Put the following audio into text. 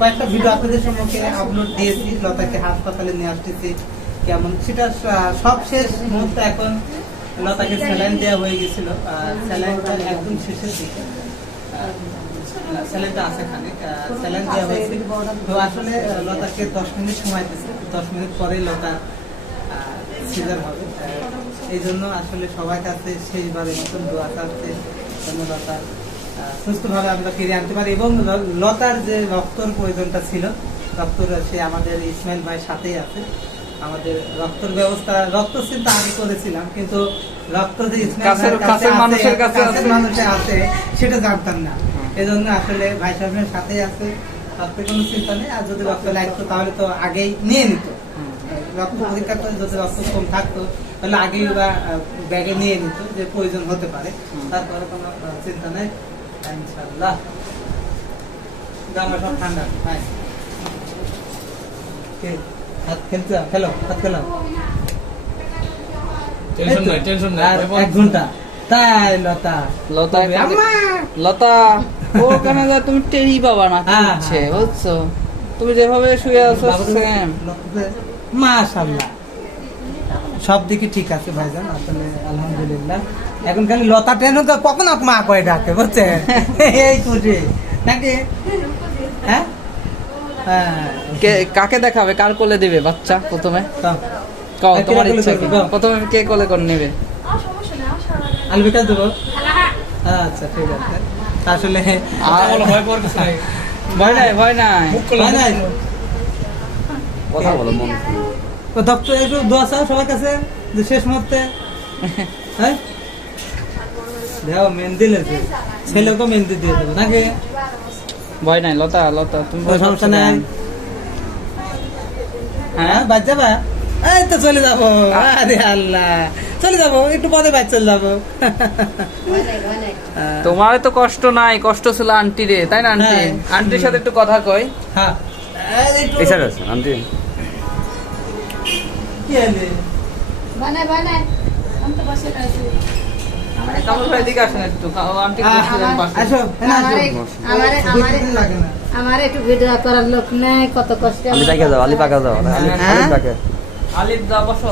কয়েকটা ভিডিও আপনাদের সম্মুখে আপলোড দিয়েছি, লতাকে হাসপাতালে নিয়ে আসতেছি কেমন সেটা সব শেষ মুহূর্তে। এখন লতাকে স্যালাইন দেওয়া হয়ে গেছিল, স্যালাইনটা একদম শেষের দিকে, স্যালাইনটা আছে এখানে, স্যালাইন দেওয়া হয়েছে। তো আসলে লতাকে 10 মিনিট সময় দিচ্ছে, 10 মিনিট পরেই লতা সিজার হবে। এই জন্য আসলে সবার কাছে শেষবারের মতন দোয়া চাচ্ছে যেন লতা সুস্থভাবে আমরা ফিরে আনতে পারি। এবং লতার যে রক্তর প্রয়োজনটা ছিল, রক্তর সে আমাদের ইসমাইল ভাইয়ের সাথেই আছে। আমাদের রক্তর ব্যবস্থা, রক্ত চিন্তা আগে করেছিলাম, কিন্তু রক্ত যে মানুষের আছে সেটা জানতাম না। এই জন্য আসলে ভাই সাহেবের সাথেই আছে, রক্তের কোনো চিন্তা নেই। আর যদি রক্ত লাগতো তাহলে তো আগেই নিয়ে নিত, রক্ত পরীক্ষা করে যদি রক্ত কম থাকতো তাহলে আগেই ওরা ব্যাগে নিয়ে নিত যে প্রয়োজন হতে পারে। তারপরে কোনো চিন্তা নেই ইনশাআল্লাহ। সব ঠান্ডা ভাই, হাত খেলতে খেলো, হাত খেলো, এক ঘন্টা। তাই লতা লতা লতা ওখানে যা তুমি টেরি পাবা না, বুঝছো? তুমি যেভাবে শুয়ে আছো সেম। মাশাআল্লাহ, সব দিকে ঠিক আছে ভাইজান, আসলে আলহামদুলিল্লাহ। এখন খালি লতা ট্রেন কখন মা কয়ে ডাকে, বুঝছে? এই খুশি নাকি? হ্যাঁ, কাকে দেখাবে, কার কোলে দিবে বাচ্চা প্রথমে? কও তোমার ইচ্ছা কি, প্রথমে কে কোলে করে নেবে? আলবিকা দেবো। আচ্ছা ঠিক আছে। আসলে ভয় নাই, ভয় নাই, ভয় নাই। কথা বলো মন। ডক্টর একটু দোয়া চাও সবার কাছে যে শেষ মুহূর্তে। হ্যাঁ, দেখো মেহেন্দি লেছে, ছেলেকে মেহেন্দি দিয়ে দেবো নাকি? ভয় নাই লতা, লতা তুমি সমস্যা নাই। হ্যাঁ, বাদ যাবা? এই তো চলে যাবো। আরে আল্লাহ, চলে যাবো, একটু পরে বাদ চলে যাবো। তোমার তো কষ্ট নাই, কষ্ট ছিল আন্টি রে, তাই না? আন্টি, আন্টির সাথে একটু কথা কই। হ্যাঁ, এছাড়া আছে আন্টি কি হলে কামল ভাই দিকে আসেন একটু, আন্টি আসো, লাগে না। আমার একটু ভিডিও করার লোক নেই, কত কষ্ট। আলি পাকে যাও, আলি পাকে যাও, আলি পাকে, আলি দা বসো।